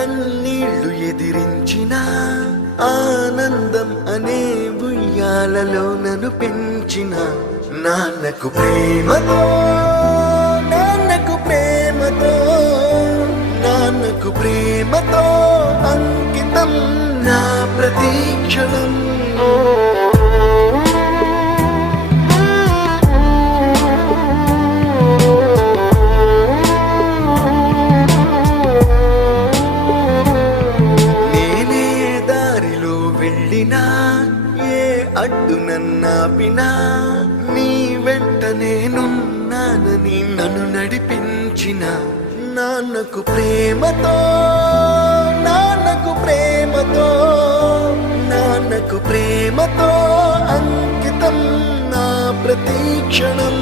కన్నీళ్లు ఎదిరించిన ఆనందం అనే ఉయ్యాలలో నన్ను పెంచిన నాన్నకు ప్రేమతో నాన్నకు ప్రేమతో నాన్నకు ప్రేమతో అంకితం నా ప్రతీక్షణం. నేనే దారిలో వెళ్ళినా ఏ అడ్డు నన్నాపినా నీ వెంట నేనున్నానని నన్ను నడిపించిన నాన్నకు ప్రేమతో నాన్నకు ప్రేమతో నాన్నకు ప్రేమతో అంకితం నా ప్రతీక్షణం.